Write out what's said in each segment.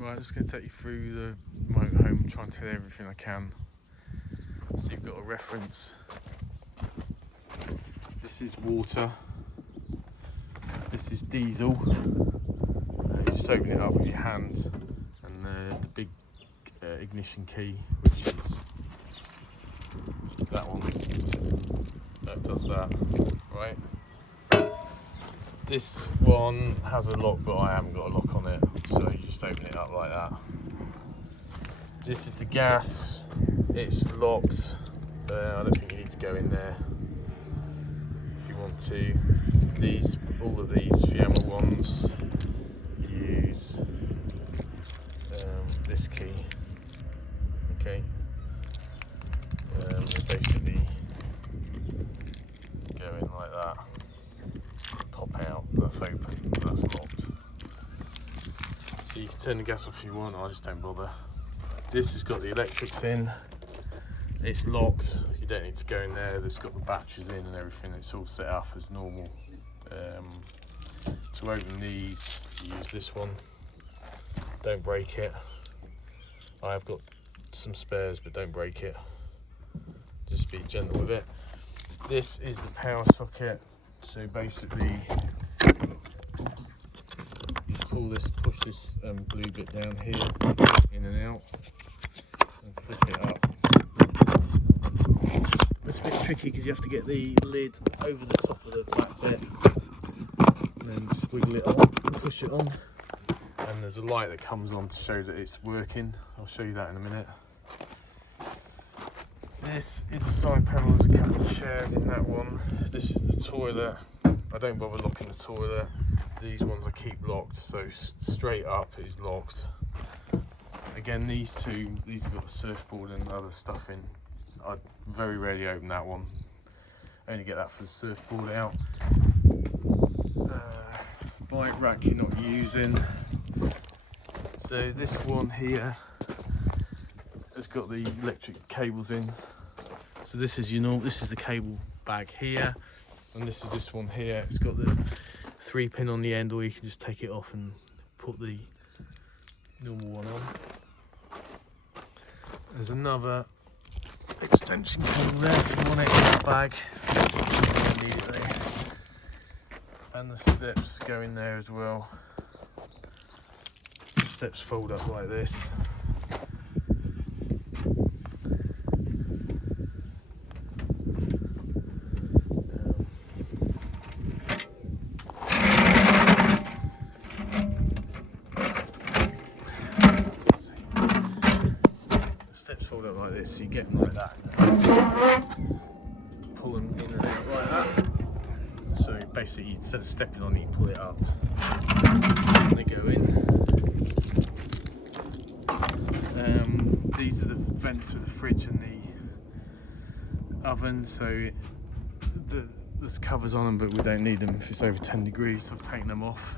Right, I'm just going to take you through the motorhome, try and tell you everything I can, so you've got a reference. This is water, this is diesel. You just open it up with your hands, and the big ignition key, which is that one, that does that, right? This one has a lock, but I haven't got a lock on it, so you just open it up like that. This is the gas, it's locked. I don't think you need to go in there if you want to. All of these Fiamma ones use this key, okay? They basically go in like that, pop out, that's open, that's locked. So you can turn the gas off if you want, I just don't bother. This has got the electrics in, it's locked, you don't need to go in there, it's got the batteries in and everything, it's all set up as normal. To open these, you use this one, don't break it. I have got some spares, but don't break it, just be gentle with it. This is the power socket, so basically you push this blue bit down here, in and out, and flip it up. It's a bit tricky because you have to get the lid over the top of the black bit, and then just wiggle it on, push it on, and there's a light that comes on to show that it's working. I'll show you that in a minute. This is a side panel, there's a couple of chairs in that one. This is the toilet. I don't bother locking the toilet. These ones I keep locked, so straight up is locked. Again, these have got the surfboard and other stuff in. I very rarely open that one. Only get that for the surfboard out. Bike rack you're not using. So this one here has got the electric cables in. So this is this is the cable bag here, and this is this one here. It's got the 3-pin on the end, or you can just take it off and put the normal one on. There's another extension cable there if you want it in the bag. You don't need it there. And the steps go in there as well. The steps fold up like this. Fold up like this, so you get them like that. Pull them in and out like that. So basically, instead of stepping on it, you pull it up. And they go in. These are the vents for the fridge and the oven. So there's covers on them, but we don't need them if it's over 10 degrees. So I've taken them off.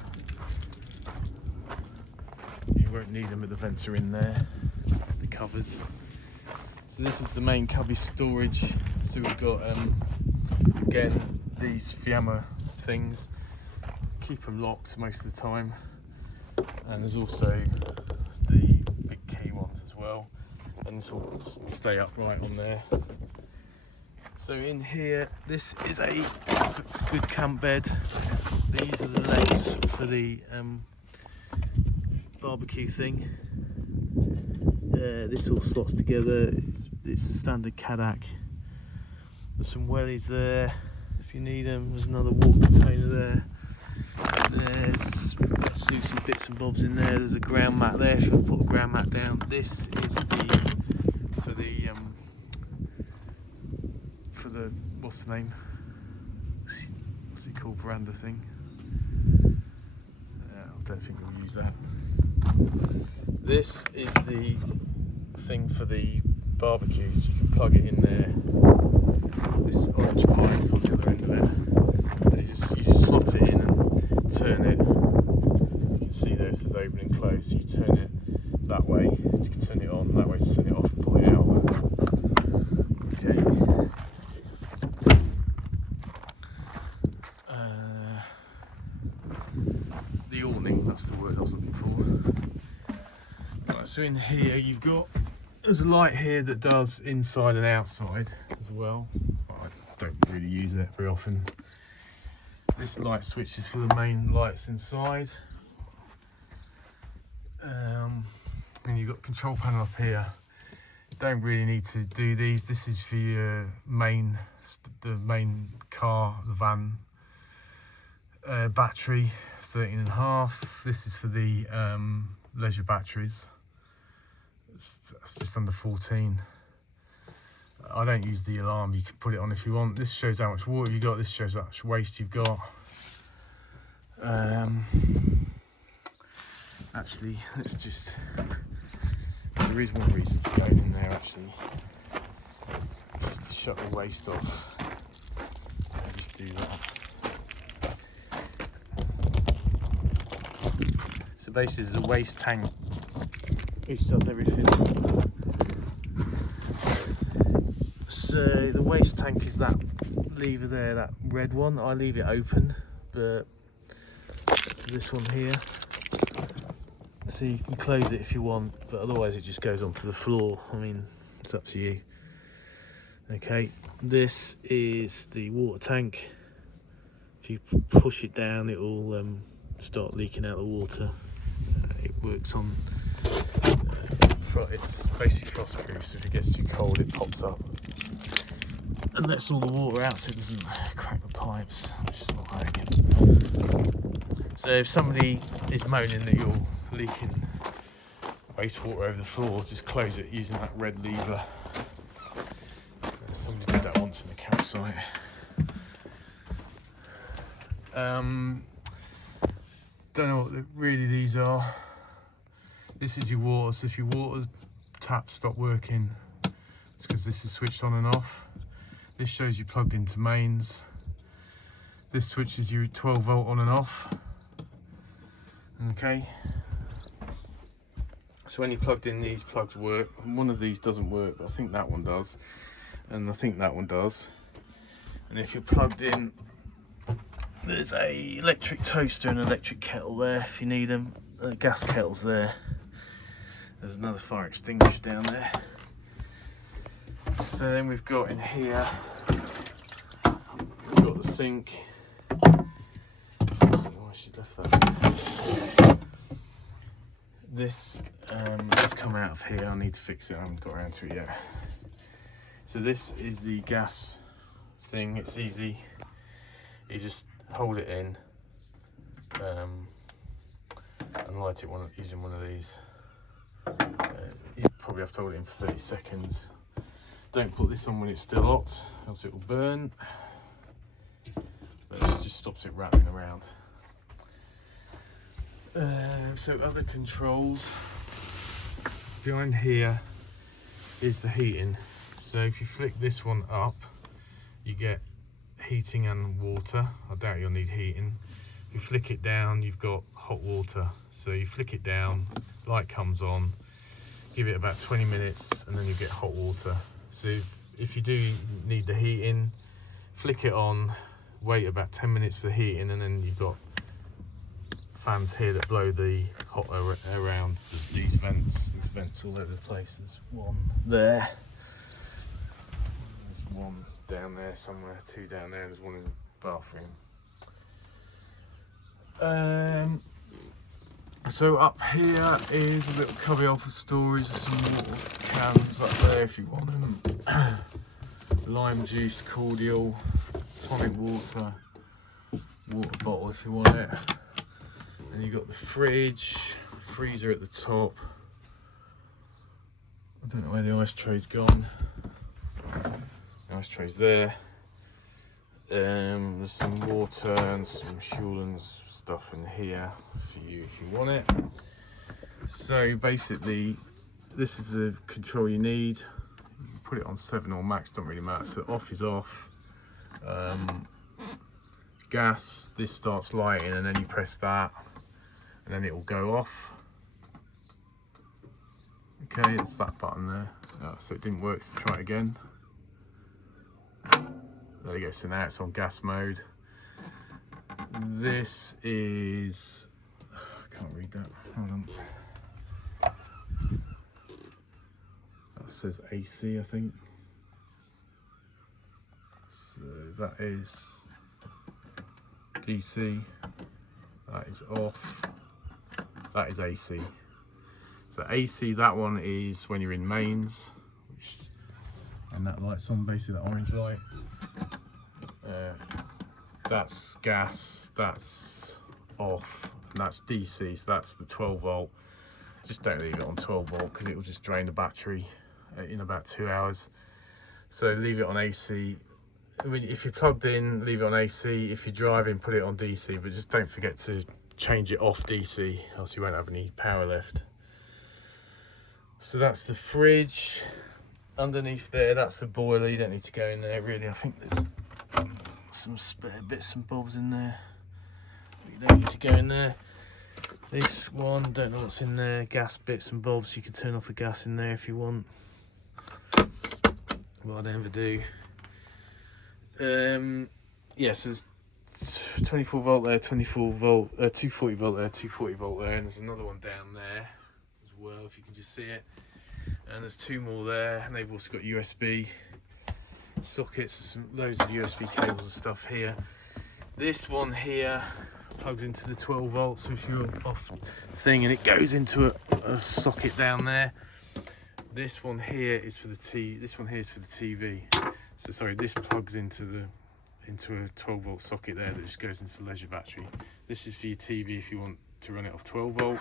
You won't need them, but the vents are in there. The covers. So this is the main cubby storage. So we've got, again, these Fiamma things. Keep them locked most of the time. And there's also the big key ones as well. And this will stay upright on there. So in here, this is a good camp bed. These are the legs for the barbecue thing. This all slots together. It's a standard Cadillac. There's some wellies there if you need them. There's another water container there. There's some bits and bobs in there. There's a ground mat there if you want to put a ground mat down. This is for the what's the name? What's it called? Veranda thing. I don't think we'll use that. This is the thing for the barbecue, so you can plug it in there. This orange pipe on the other end of it. And you just slot it in and turn it. You can see there it says open and close. So you turn it that way to turn it on, that way to turn it off and pull it out. Okay. The awning, that's the word I was looking for. So in here you've got, there's a light here that does inside and outside as well. I don't really use it very often. This light switch is for the main lights inside. And you've got control panel up here. Don't really need to do these. This is for your the main car, the van battery, 13.5. This is for the leisure batteries. That's just under 14. I don't use the alarm. You can put it on if you want. This shows how much water you've got. This shows how much waste you've got. Actually, let's just, there is one reason for going in there actually, just to shut the waste off. I'll just do that. So basically there's a waste tank which does everything. So the waste tank is that lever there, that red one. I leave it open, but so this one here. So you can close it if you want, but otherwise it just goes onto the floor. I mean, it's up to you. Okay, this is the water tank. If you push it down, it will start leaking out the water. It works on, it's basically frost proof, so if it gets too cold it pops up and lets all the water out so it doesn't crack the pipes, which is not very good. So if somebody is moaning that you're leaking wastewater over the floor, just close it using that red lever. Somebody did that once in a campsite. Don't know what really these are. This is your water, so if your water tap stop working, it's because this is switched on and off. This shows you plugged into mains. This switches you 12 volt on and off. Okay. So when you plugged in, these plugs work. One of these doesn't work, but I think that one does. And I think that one does. And if you're plugged in, there's a electric toaster and electric kettle there if you need them. Gas kettle's there. There's another fire extinguisher down there. So then we've got in here, we've got the sink. I don't know why she left that. This has come out of here. I need to fix it. I haven't got around to it yet. So this is the gas thing. It's easy. You just hold it in and light it using one of these. You probably have to hold it in for 30 seconds. Don't put this on when it's still hot, else it will burn. But it just stops it rattling around. So other controls. Behind here is the heating. So if you flick this one up, you get heating and water. I doubt you'll need heating. If you flick it down, you've got hot water. So you flick it down, light comes on, give it about 20 minutes and then you get hot water. So if you do need the heating, flick it on, wait about 10 minutes for the heating, and then you've got fans here that blow the hot air around. These vents, there's vents all over the place. There's one there, there's one down there somewhere, two down there, and there's one in the bathroom. So up here is a little cubbyhole for storage, some water cans up there if you want them. Lime juice, cordial, tonic water, water bottle if you want it. And you've got the fridge, freezer at the top. I don't know where the ice tray's gone. The ice tray's there. There's some water and some fuel and stuff in here for you if you want it. So basically, this is the control you need. You can put it on 7 or max, don't really matter. So off is off. Gas, this starts lighting and then you press that and then it will go off. Okay, it's that button there. So it didn't work, so try it again. There you go, so now it's on gas mode. This is, I can't read that, hold on. says AC, I think. So that is DC, that is off, that is AC. So AC, that one is when you're in mains, and that light's on, basically that orange light. That's gas, that's off, and that's DC, so that's the 12 volt. Just don't leave it on 12 volt because it will just drain the battery in about 2 hours. So leave it on AC. I mean, if you're plugged in, leave it on AC. If you're driving, put it on DC, but just don't forget to change it off DC, else you won't have any power left. So that's the fridge. Underneath there, that's the boiler. You don't need to go in there really. I think there's some spare bits and bobs in there, but you don't need to go in there. This one, don't know what's in there. Gas bits and bobs. You can turn off the gas in there if you want. Well, I never do. Yes, there's 24 volt there, 24 volt, 240 volt there, 240 volt there, and there's another one down there as well, if you can just see it. And there's two more there, and they've also got USB sockets, loads of USB cables and stuff here. This one here plugs into the 12 volts, so if you're off thing, and it goes into a socket down there. This one here is for the this one here is for the TV. So sorry, this plugs into a 12 volt socket there that just goes into the leisure battery. This is for your TV if you want to run it off 12 volt,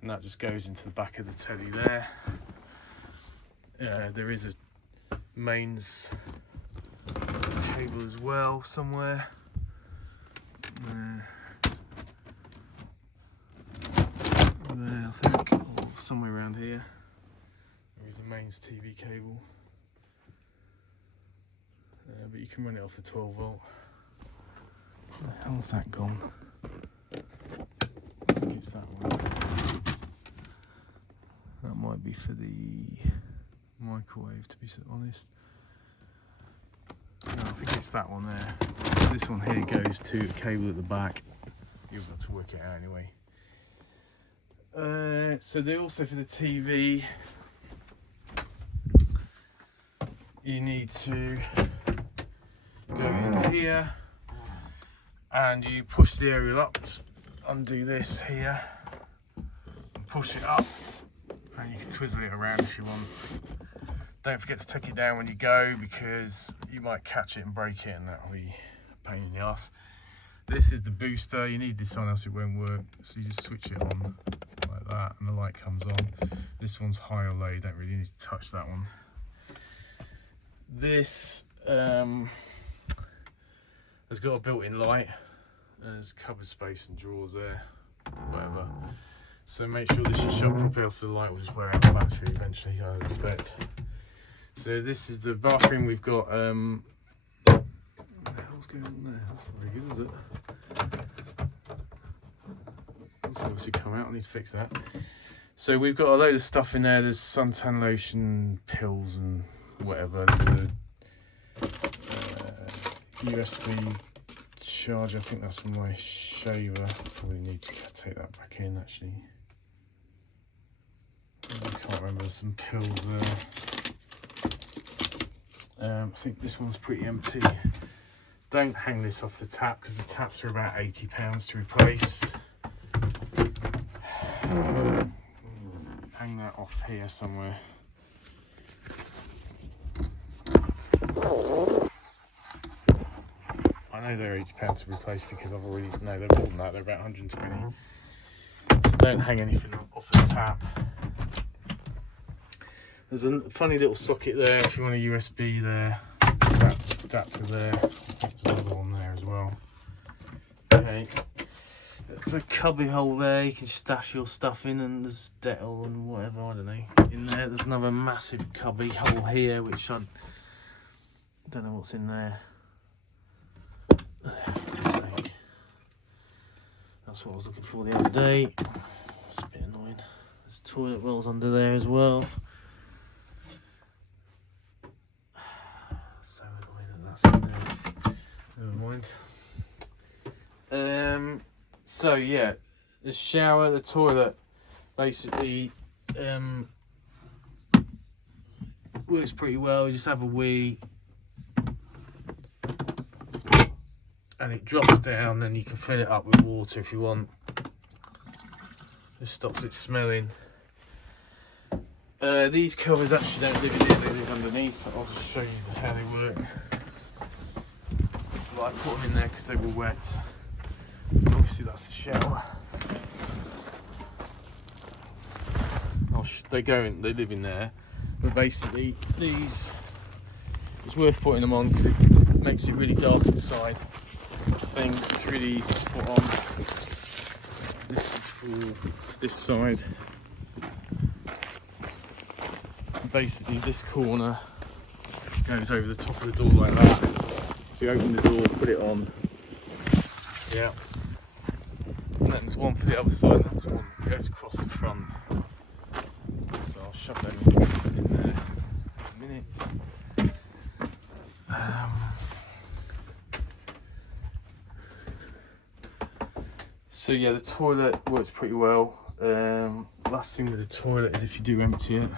and that just goes into the back of the telly there. There is a mains cable as well somewhere. There I think, or somewhere around here. There is a mains TV cable. But you can run it off the 12 volt. Where the hell's that gone? I think it's that one. That might be for the microwave, to be honest. No, I think it's that one there. This one here goes to a cable at the back. You'll be able to work it out anyway. So they're also for the TV. You need to go in here and you push the aerial up, just undo this here and push it up, and you can twizzle it around if you want. Don't forget to take it down when you go, because you might catch it and break it, and that'll be a pain in the ass. This is the booster. You need this on, else it won't work, so you just switch it on like that and the light comes on. This one's high or low, you don't really need to touch that one. This has got a built-in light. There's cupboard space and drawers there, whatever. So make sure this is shut properly, else the light will just wear out the battery eventually, I would expect. So this is the bathroom. We've got what the hell's going on there? That's not very good, is it? It's obviously come out. I need to fix that. So we've got a load of stuff in there. There's suntan lotion, pills, and whatever. There's a USB charger. I think that's for my shaver. Probably need to take that back in actually. I can't remember. There's some pills there. I think this one's pretty empty. Don't hang this off the tap because the taps are about £80 to replace. Hang that off here somewhere. I know they're £80 to replace because I've already, no, they're more than that, they're about 120. So don't hang anything off the tap. There's a funny little socket there if you want a USB there, adapter there. I think there's another one there as well. Okay, there's a cubby hole there, you can stash your stuff in, and there's Dettol and whatever, I don't know, in there. There's another massive cubby hole here, which I don't know what's in there. That's what I was looking for the other day. It's a bit annoying. There's toilet rolls under there as well. So annoying that that's in there. Never mind. So yeah, the shower, the toilet, basically works pretty well. You just have a wee and it drops down, then you can fill it up with water if you want. Just stops it smelling. These covers actually don't live in here, they live underneath. I'll just show you how they work. Well, I put them in there because they were wet. Obviously that's the shower. They live in there. But basically these, it's worth putting them on because it makes it really dark inside. It's really easy to put on. This is for this side. Basically this corner goes over the top of the door like that. So you open the door, put it on. Yeah. And then there's one for the other side, and there's one that goes across the front. So I'll shove them in there in a minute. So yeah, the toilet works pretty well. Last thing with the toilet is if you do empty it.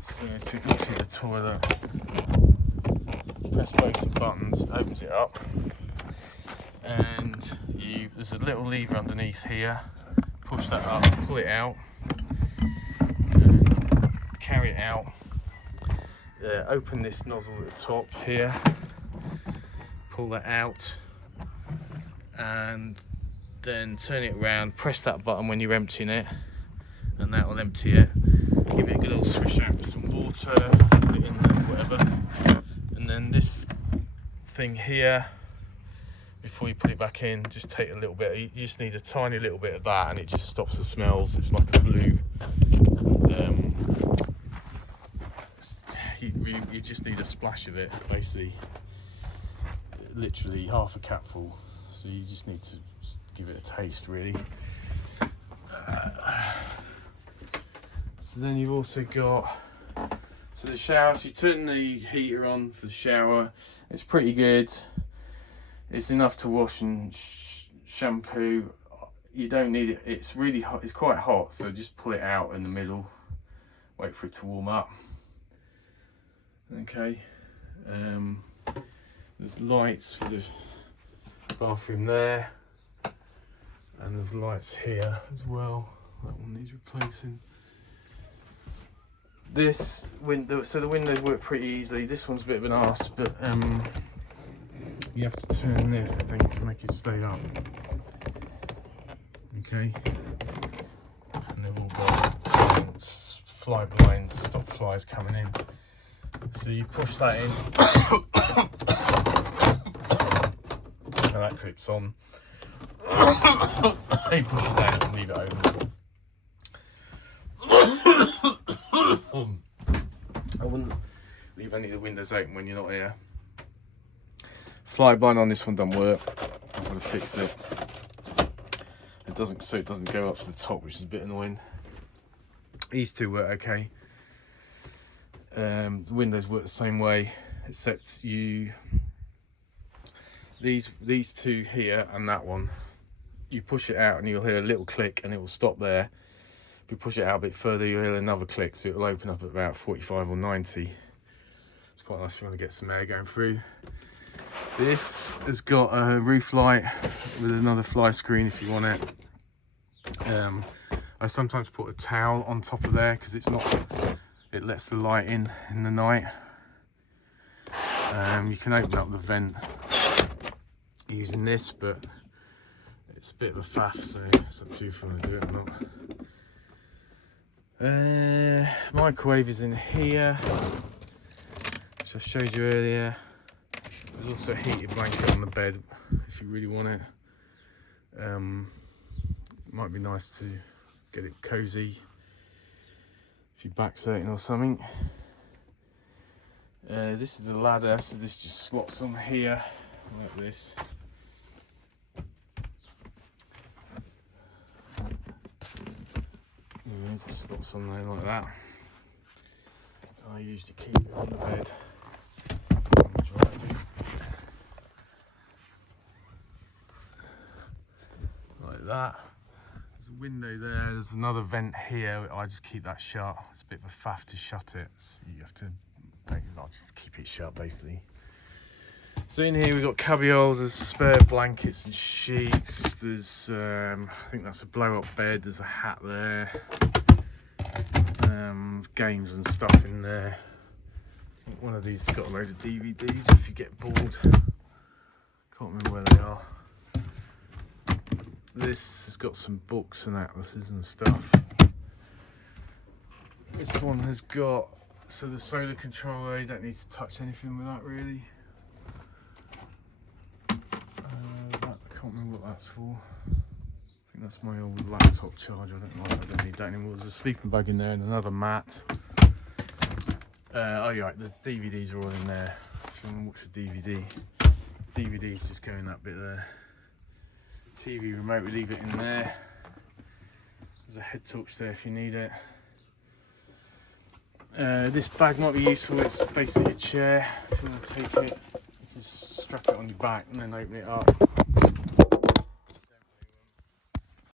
So to empty the toilet, press both the buttons, opens it up, and there's a little lever underneath here. Push that up, pull it out, and carry it out. Open this nozzle at the top here, pull that out, and then turn it around, press that button when you're emptying it, and that will empty it. Give it a good old swish out with some water, put it in there, whatever. And then this thing here, before you put it back in, just take a little bit, you just need a tiny little bit of that and it just stops the smells. It's like a blue, you just need a splash of it, basically. Literally half a capful, so you just need to give it a taste, really. So then you've also got, so the shower, so you turn the heater on for the shower. It's pretty good. It's enough to wash and shampoo. You don't need it, it's really hot, it's quite hot, so just pull it out in the middle, wait for it to warm up. Okay, there's lights for the bathroom there, and there's lights here as well. That one needs replacing. This window, so the windows work pretty easily. This one's a bit of an arse, but you have to turn this, I think, to make it stay up. Okay, and they've all got fly blinds, stop flies coming in. So you push that in, and that clips on. You push it down and leave it open. I wouldn't leave any of the windows open when you're not here. Fly blind on this one doesn't work. I'm going to fix it. It doesn't go up to the top, which is a bit annoying. These two work okay. The windows work the same way, except these two here and that one, you push it out and you'll hear a little click and it will stop there. If you push it out a bit further, you'll hear another click, so it will open up at about 45 or 90. It's quite nice if you want to get some air going through. This has got a roof light with another fly screen if you want it. I sometimes put a towel on top of there because it lets the light in the night. You can open up the vent using this, but it's a bit of a faff, so it's up to you if you want to do it or not. Microwave is in here, which I showed you earlier. There's also a heated blanket on the bed if you really want it. Might be nice to get it cozy if you're back hurting or something. This is the ladder, so this just slots on here like this. It just slots on there like that. I usually keep it on the bed. Like that. There's a window there, there's another vent here. I just keep that shut. It's a bit of a faff to shut it. So you have to, I'll just keep it shut basically. So in here we've got cubbyholes, there's spare blankets and sheets. There's, I think that's a blow up bed. There's a hat there. Games and stuff in there. I think one of these has got a load of DVDs if you get bored. Can't remember where they are. This has got some books and atlases and stuff. This one has got, so the solar controller, you don't need to touch anything with that really. I can't remember what that's for. I think that's my old laptop charger. I don't need that anymore. There's a sleeping bag in there and another mat. Oh yeah, right, the DVDs are all in there. If you want to watch a DVD, DVDs just go in that bit there. TV remote, we leave it in there. There's a head torch there if you need it. This bag might be useful. It's basically a chair. If you want to take it, you just strap it on your back and then open it up.